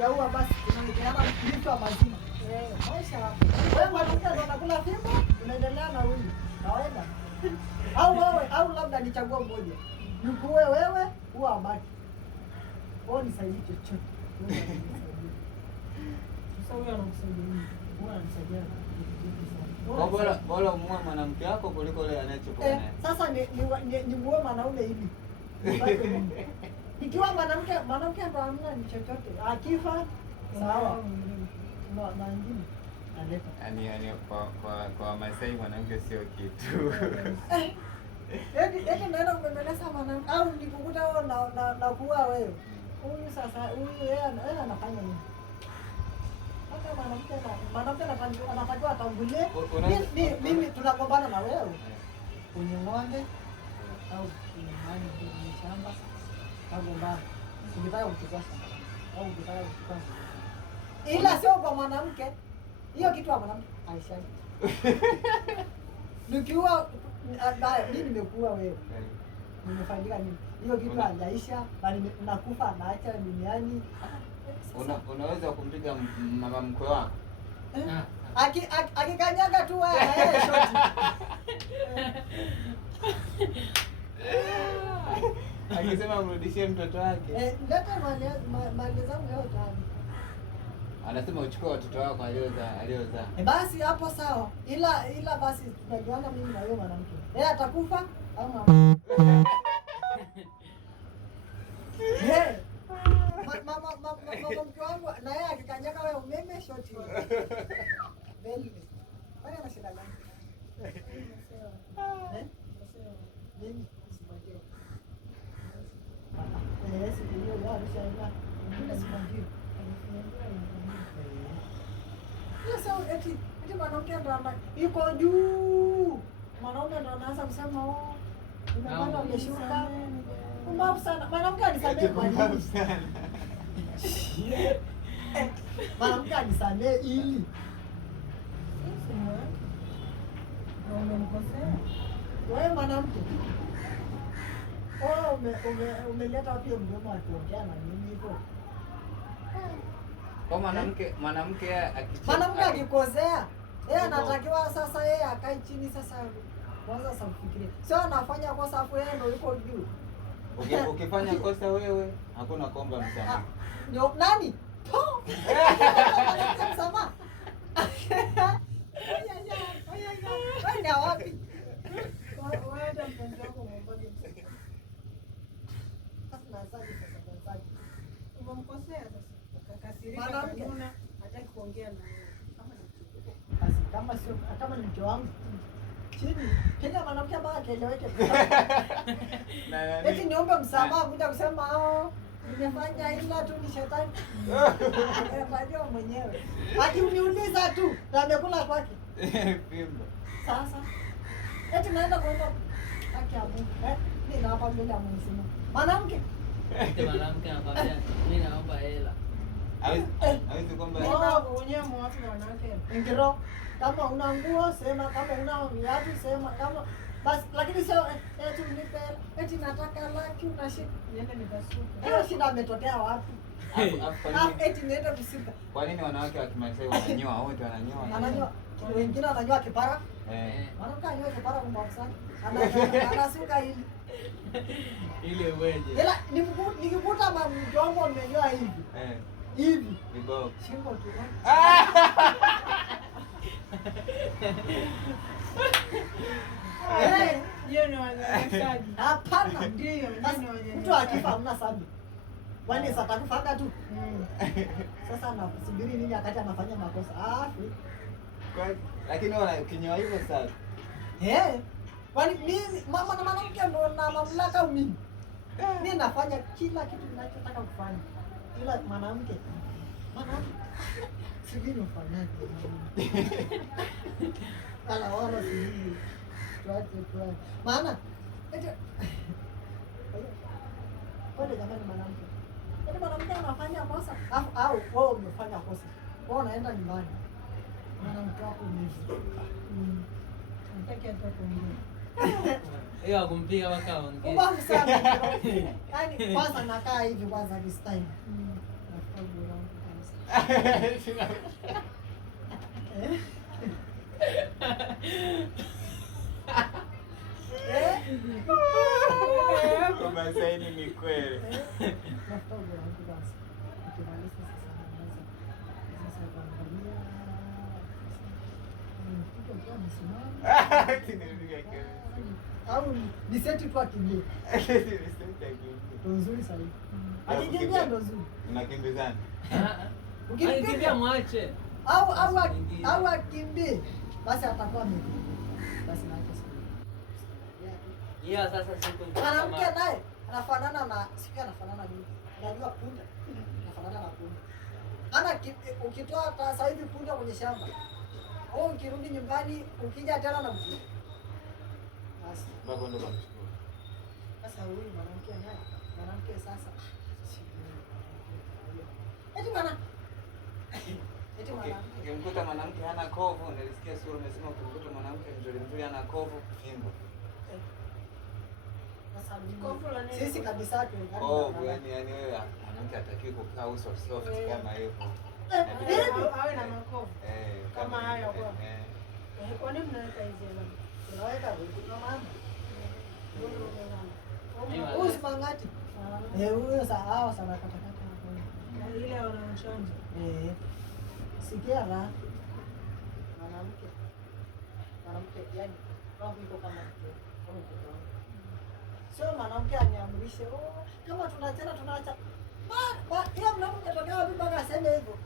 Yaua basi tunaongeana mtu wa mazima. Maisha. Wewe mwanamke ndo unakula fimbo, unaendelea na huyu. Kawaida. Au labda nichague mmoja. Nikuwe wewe, huwa abaki. Wewe nisaidie chochote. Sasa huyu anakusaidia nini? Huwa ananisaidia. Bora muue mwanamke wako kuliko yule anayechoka naye. Sasa ni muue mwanaume hivi. Ikiwa mwanamke ndo hamna ni chochote. Akifa sawa. Na nyingine analeta. Yaani kwa Masai mwanamke sio kitu. Eti naenda kumbembeleza mwanamke au nikukuta wewe na kuua wewe. Huyu sasa yeye anafanya nini? Hata mwanamke anatakiwa atangulie. Mimi tunagombana na wewe. Kwenye ng'ombe au kwenye shamba au gombana. Ukitaka kuchukua shamba au ukitaka kuchukua. Ila sio kwa mwanamke. Hiyo kitu ya mwanamke haishaki. Nikiua mimi nimekuua wewe. Nimefaidika nini? Hiyo kitu hajaisha, bali nakufa naacha duniani. Unaweza kumpiga mama mkwe wako? Akikanyaga tu wewe shoti. Akisema mrudishie mtoto wake. Leta mali zangu leo tani. Anasema uchukue watoto wako aliozaa. Basi hapo sawa. Ila basi tunajuana mimi na wewe mwanamke. Yeye atakufa au mama. Mama mke wangu na yeye akikanyaga wewe umeme shoti. Beli. Bali ana shida gani? Mimi sipajio. Yes, ndio wao shida. Mimi sipajio. Sasa eti mwanamke ndo yuko juu. Mwanaume ndo anaanza kusema unapanda umeshuka. Kumbavu sana. Mwanamke anisamee kwa nini? Mwanamke anisamee ili. Wewe mwanamke. Umeleta wapi mdomo wa kuongea na mimi hivyo? Kwa mwanamke akikosea, yeye anatakiwa sasa yeye akae chini sasa kwanza sasa ufikirie. Sio anafanya kosa afu yeye ndio yuko juu. Ukifanya kosa wewe hakuna kuomba msamaha. Ndio nani? Msamaha. Wewe wapi? Wewe ndio mpenzi wako mmoja. Sasa umemkosea sasa. Kakasirika kuna hataki kuongea na wewe. Kama ni mke wangu chini kila mwanamke ambaye akieleweke. Eti niombe msamaha kuja kusema nimefanya ila tu ni shetani. Anajua mwenyewe. Akiniuliza tu na amekula kwake. Pimba. Sasa eti naenda kuomba haki ya Mungu. Mimi naomba mbele ya Mungu sema. Mwanamke anakwambia mimi naomba hela. Hawezi kwamba wenyewe mwafu wanawake. Ngiro kama una nguo sema, kama una viatu sema, kama basi, lakini sio eti nipe eti nataka laki unashika niende nikasuka. Hiyo shida ametokea wapi? Eti niende kusika. Kwa nini wanawake wa Kimasai wananyoa wote wananyoa? Ananyoa. Wengine wananyoa kipara. Wanawake wananyoa kipara kwa mafsani. Anasuka hili. Ile weje. Ila nikikuta mjongo umenyoa hivi. Hivi. Bibo. Shingo tu. Hiyo ni wanyanyashaji. Hapana. Ndio, hiyo ni wanyanyashaji. Mtu akifa hamna sababu. Wani sasa atakufa tu. Sasa anasubiri nini akati anafanya makosa? Lakini ukinyoa hivyo sasa. Kwani mimi mama na mwanamke ndo na mamlaka au mimi? Mimi nafanya kila kitu ninachotaka kufanya. Ila mwanamke sijui ufanyaje. Wala sijui. Tuache. Maana Pole jamani mwanamke. Yaani mwanamke anafanya kosa au wewe umefanya kosa. Wewe unaenda nyumbani. Mwanamke wako mwizi. Nataka hata kuongea. Hiyo akumpiga mpaka ongea. Ubavu sana. Yaani kwanza nakaa hivi kwanza this time. Kwa Masai ni kweli. Au ni seti tu akimbia. Ndo nzuri sana. Akikimbia ndo nzuri. Unakimbizana. Ukikimbia mwache. Au akimbie basi atakuwa mimi. Basi na kesho. Yeah, sasa siku Mwanamke naye anafanana na siku anafanana nini? Unajua punda. Anafanana na punda. Ukitoa sasa hivi punda kwenye shamba. Au ukirudi nyumbani ukija tena na mtu. Basi Bako ndo kumshukuru. sasa huyu mwanamke naye, mwanamke sasa. Eti mwanamke. Ukimkuta mwanamke hana kovu, nilisikia sura umesema ukimkuta mwanamke mzuri hana kovu, fimbo. Sisi kabisa tu. Kovu yani wewe mwanamke hatakiwi kukaa uso soft kama hivyo. Awe na makovu. Kama hayo kwa. Kwa nini mnaweka hizo hela? Tunaweka kwa mama. Huyu si mangati. Huyo sawa sana katakata hapo. Na ile wanaochanja. Sikia la. Mwanamke yani kama yuko kama mtoto. Sio mwanamke aniamrishe, kama tunaacha. Kila mwanamke atakaye wapi mpaka aseme hivyo.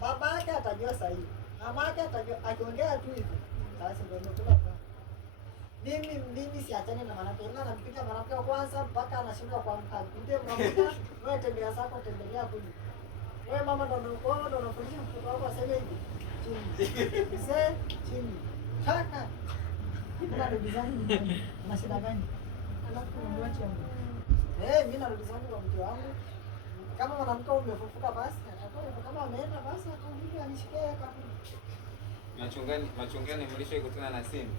Baba yake atajua sahihi. Mama yake atajua akiongea tu hivyo. Basi ndio kula kwa. Mimi siachane na mwanamke. Ila nampiga mwanamke wa kwanza mpaka anashindwa kuamka. Ndio mwanamke, wewe tembea zako, tembelea kule. Wewe mama ndo unafundisha mtoto wako aseme hivi. Chini. Mzee chini. Kaka. Kuna ndugu zangu na shida gani? Alafu mwache hapo. Mimi narudi zangu kwa mke wangu. Kama mwanamke umefufuka basi atakuwa kama ameenda basi akamwambia anishikie kama. Machungani mlisho kukutana na simu.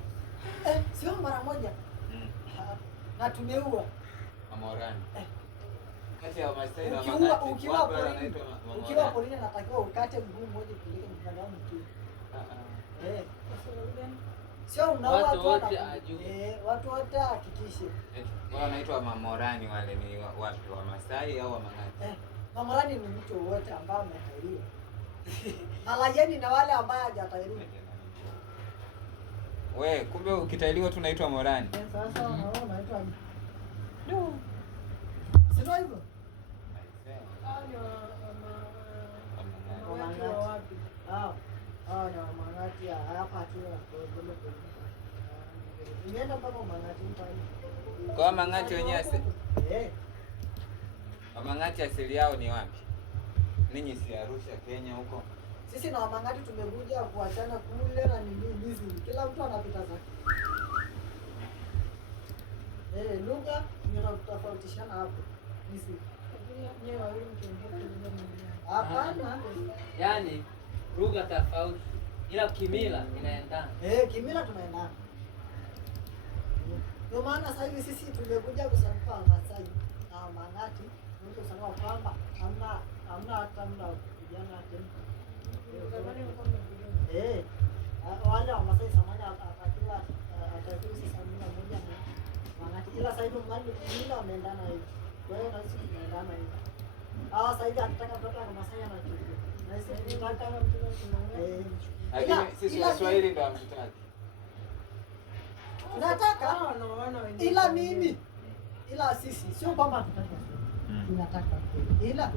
Sio mara moja. Na tumeua. Mamorani. Kati ya Masai na Mangati. Ukiwa polini natakiwa ukate mguu mmoja kupeleka mkanda wangu tu. Sio unaua watu wote ajue. Watu wote hakikishe. Wao wanaitwa Mamorani, wale ni wapi, wa Masai au wa Mangati? Mamorani ni mtu wote ambao ametahiriwa. Malayeni na wale ambao hajatahiriwa. We, kumbe ukitahiriwa tu unaitwa Morani. Sasa unaona unaitwa no. Sio hivyo? Wapi? Na Mangati hapa tu kwa nimeenda mpaka Mangati pale. Kwa Mangati wenyewe Mangati asili yao ni wapi? Ninyi si Arusha, Kenya huko? Sisi na Mangati tumekuja kuachana kule na Misri. Kila mtu anapita zake. Lugha tunatofautishana hapo. Misri. Nyewe wawili mkiongea hapana. Yaani lugha tofauti ila kimila inaendana. Kimila tunaendana. Ndio maana sasa hivi sisi tumekuja kusanyika Wamasai na Mangati, ndio kusema kwamba hamna hata mna vijana tena. Wale Wamasai samani atakiwa sasa moja na Mangati, ila sasa hivi mila wameendana hivi. Kwa hiyo na sisi tunaendana hivi. Sasa hivi akitaka mtoto wa Masai anakimbia. Na sisi tunataka mtoto Lakini sisi Waswahili ndio hamtaki. Tunataka ila mimi sisi sio kwamba tunataka. Tunataka. Ila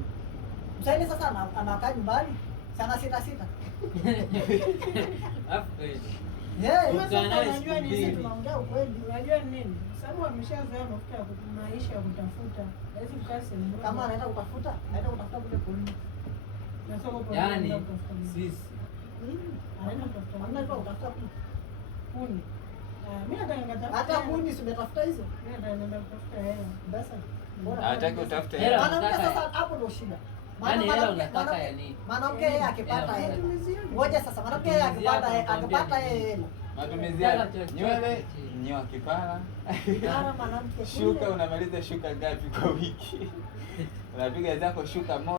Mswahili sasa anakaa nyumbani sana sita. Alafu kweli. Unajua nini tunaongea ukweli? Unajua nini? Sababu ameshazoea mafuta ya maisha ya kutafuta. Lazima ukae sehemu. Kama anaenda kutafuta kule polini. Yaani sisi anaenda kutafuta. Anaenda kutafuta kuni. Mimi nataka ngatafuta. Hata kuni simetafuta hizo. Mimi nataka kutafuta hela. Basi. Hataki utafute hela. Mwanamke sasa hapo ndio shida. Yaani hela unataka ya nini? Mwanamke yeye akipata hela. Ngoja sasa mwanamke yeye akipata hela. Matumizi yake nywele, nyoa kipara. Kama mwanamke Shuka unamaliza shuka ngapi kwa wiki? Unapiga zako shuka moja.